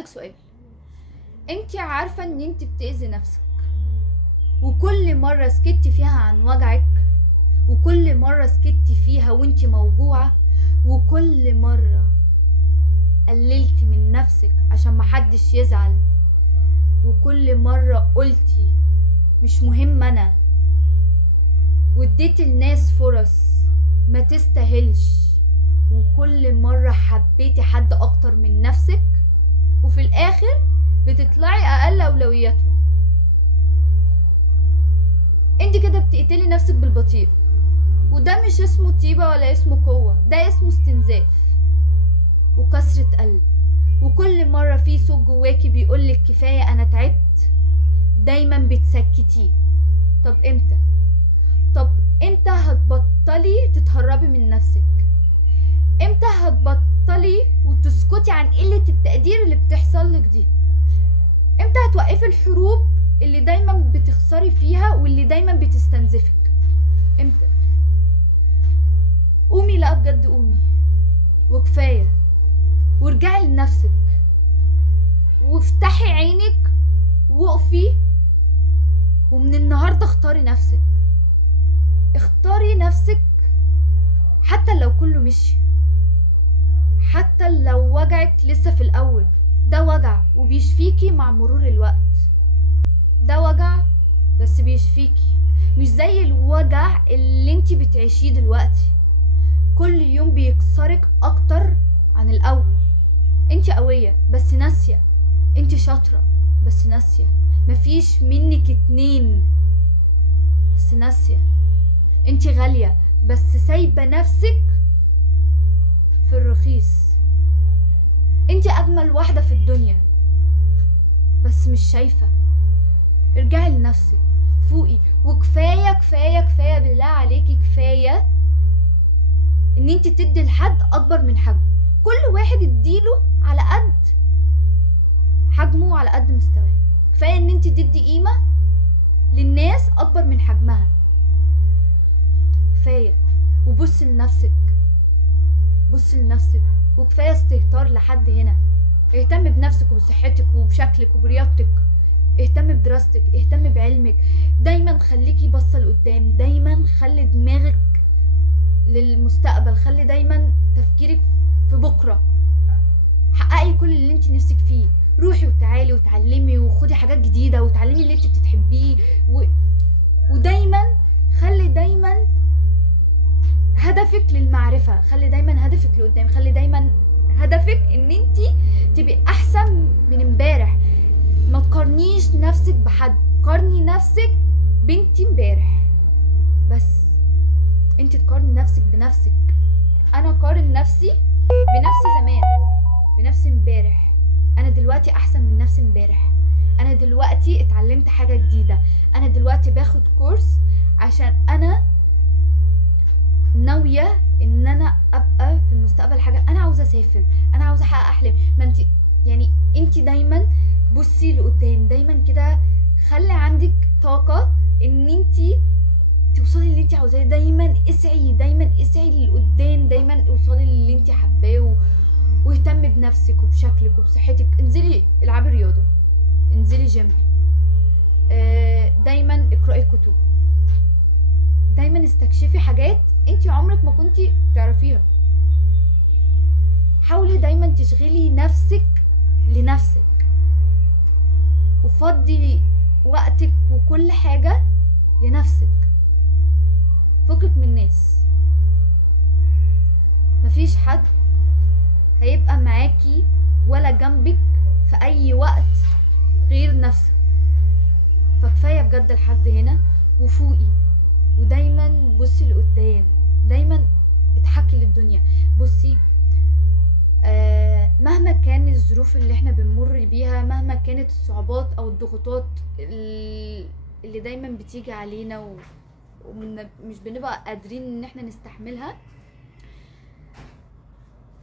هسألك سؤال. انت عارفة ان انت بتأذي نفسك، وكل مرة سكتي فيها عن وجعك، وكل مرة سكتي فيها وانت موجوعة، وكل مرة قللتي من نفسك عشان محدش يزعل، وكل مرة قلتي مش مهم انا، واديتي الناس فرص ما تستاهلش، وكل مرة حبيتي حد اكتر من نفسك، وفي الاخر بتطلعي اقل اولوياتهم. انت كده بتقتلي نفسك بالبطيء، وده مش اسمه طيبة ولا اسمه قوة، ده اسمه استنزاف وكسرة قلب. وكل مرة في صوت جواكي بيقولك كفاية انا تعبت، دايما بتسكتيه. طب امتى؟ طب امتى هتبطلي تتهربي من نفسك؟ امتى هتبطلي وتسكتي عن قلة التقدير اللي بتحصل لك دي؟ امتى هتوقفي الحروب اللي دايما بتخسري فيها واللي دايما بتستنزفك؟ امتى؟ قومي، لا بجد قومي وكفاية، وارجعي لنفسك وافتحي عينك وقفي، ومن النهاردة اختاري نفسك. اختاري نفسك حتى لو كله مشي، حتى لو وجعك لسه في الاول، ده وجع وبيشفيكي مع مرور الوقت. ده وجع بس بيشفيكي، مش زي الوجع اللي انتي بتعيشيه دلوقتي، كل يوم بيكسرك اكتر عن الاول. انتي قوية بس ناسية، انتي شاطرة بس ناسية، مفيش منك اتنين بس ناسية، انتي غالية بس سايبة نفسك في الرخيص، انتي اجمل واحدة في الدنيا بس مش شايفة. ارجعي لنفسك، فوقي، وكفاية كفاية كفاية بالله عليكي، كفاية ان انتي تدي لحد اكبر من حجمه. كل واحد اديله على قد حجمه وعلى قد مستواه. كفاية ان انتي تدي قيمة للناس اكبر من حجمها. كفاية، وبصي لنفسك، بصي لنفسك، وكفاية استهتار لحد هنا. اهتم بنفسك وبصحتك وبشكلك وبرياضتك، اهتم بدراستك، اهتم بعلمك، دايما خليكي باصه لقدام، دايما خلي دماغك للمستقبل، خلي دايما تفكيرك في بكره، حققي كل اللي انت نفسك فيه، روحي وتعالي وتعلمي وخدي حاجات جديده وتعلمي اللي انت بتحبيه ودايما خلي دايما هدفك للمعرفه، خلي دايما هدفك لقدام، خلي دايما هدفك ان انت تبقي احسن من امبارح. ما تقارنيش نفسك بحد، قارني نفسك بنتي امبارح بس. انت تقارني نفسك بنفسك، انا قارن نفسي بنفسي زمان، بنفسي امبارح. انا دلوقتي احسن من نفسي امبارح، انا دلوقتي اتعلمت حاجة جديدة، انا دلوقتي باخد كورس عشان انا ناوية ان انا ابقى في المستقبل حاجة، انا عاوزة اسافر، انا عاوزة احقق احلام. ما انت يعني انت دايما بصي لقدام، دايما كده خلي عندك طاقة ان انت توصلي اللي انت عاوزاه، دايما اسعي، دايما اسعي لقدام، دايما اوصلي للي انت حباه واهتمي بنفسك وبشكلك وبصحتك. انزلي العبي رياضة، انزلي جيم، دايما اقرأي كتب، دايما استكشفي حاجات انت عمرك ما كنتي تعرفيها. حاولي دايما تشغلي نفسك لنفسك، وفضي وقتك وكل حاجة لنفسك. فكك من الناس، مفيش حد هيبقى معاكي ولا جنبك في اي وقت غير نفسك. فكفاية بجد لحد هنا، وفوقي، ودايما بصي لقدام، دايما اضحكي للدنيا. بصي مهما كان الظروف اللي احنا بنمر بيها، مهما كانت الصعوبات او الضغوطات اللي دايما بتيجي علينا ومش بنبقى قادرين ان احنا نستحملها،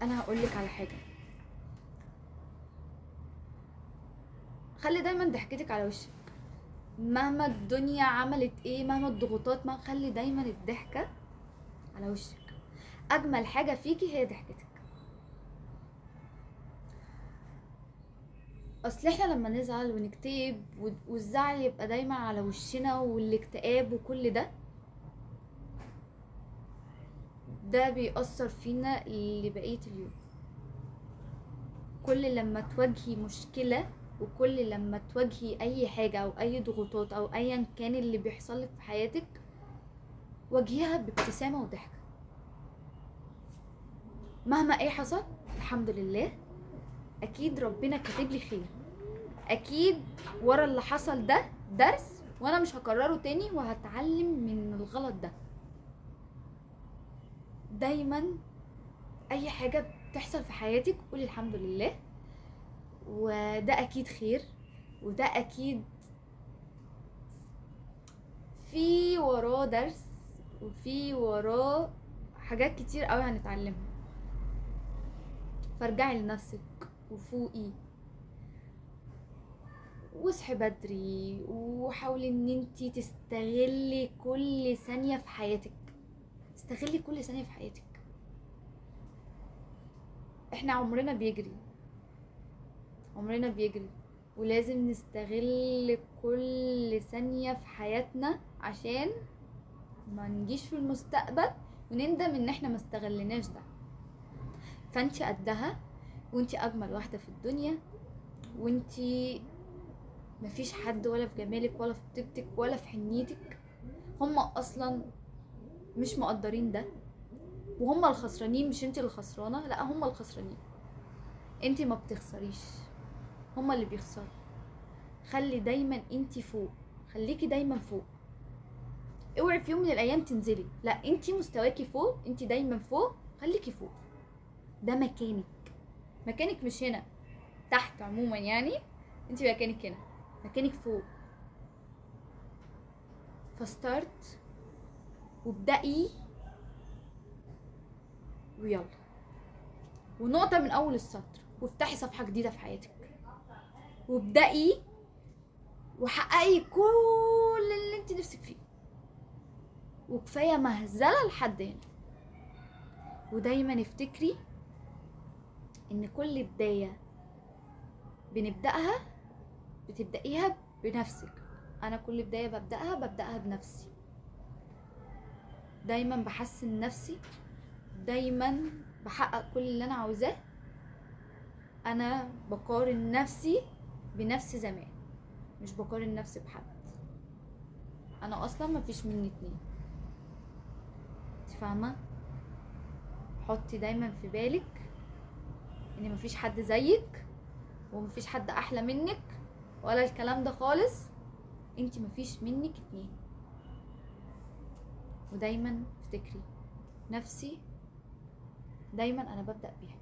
انا هقولك على حاجة، خلي دايما ضحكتك على وشك، مهما الدنيا عملت ايه، مهما الضغوطات، ما خلي دايما الضحكة على وشك. اجمل حاجة فيكي هي ضحكتك. اصل احنا لما نزعل ونكتئب والزعل يبقى دايما على وشنا والاكتئاب وكل ده بيأثر فينا لبقية اليوم. كل لما تواجهي مشكلة وكل لما تواجهي اي حاجة او اي ضغوطات او ايا كان اللي بيحصلك في حياتك، واجهيها بابتسامة وضحكة. مهما ايه حصل الحمد لله، اكيد ربنا كاتب لي خير، اكيد ورا اللي حصل ده درس وانا مش هكرره تاني وهتعلم من الغلط ده. دايما اي حاجة بتحصل في حياتك قولي الحمد لله، وده اكيد خير، وده اكيد في وراه درس وفي وراه حاجات كتير قوي هنتعلمها. فارجعي لنفسك وفوقي واصحي بدري وحاولي ان انتي تستغلي كل ثانية في حياتك. استغلي كل ثانية في حياتك. احنا عمرنا بيجري، عمرنا بيجري، ولازم نستغل كل ثانية في حياتنا عشان ما نجيش في المستقبل ونندم ان احنا ما استغلناش ده. فانتي قدها، وانتي اجمل واحدة في الدنيا، وانتي مفيش حد ولا في جمالك ولا في طيبتك ولا في حنيتك. هما اصلا مش مقدرين ده، وهما الخسرانين مش انتي اللي خسرانة، لا هما الخسرانين. انتي ما بتخسريش، هما اللي بيخسروا. خلي دايما انتي فوق، خليكي دايما فوق. اوعي في يوم من الايام تنزلي، لا انتي مستواكي فوق، انتي دايما فوق، خليكي فوق. ده مكانك، مكانك مش هنا تحت عموما يعني، انتي مكانك هنا، مكانك فوق. فستارت وابدأي ويلا، ونقطة من أول السطر، وافتحي صفحة جديدة في حياتك، وابدأي وحققي كل اللي انت نفسك فيه، وكفاية مهزلة لحد هنا. ودايما افتكري ان كل بداية بتبدأيها بنفسك. انا كل بداية ببدأها بنفسي. دايما بحسن نفسي، دايما بحقق كل اللي انا عاوزاه. انا بقارن نفسي بنفسي زمان، مش بقارن نفسي بحد. انا اصلا مفيش مني اتنين، انت فاهمه؟ حطي دايما في بالك ان مفيش حد زيك ومفيش حد احلى منك ولا الكلام ده خالص. انت مفيش منك اتنين. ودايما افتكري نفسي، دايما انا ببدأ بيها.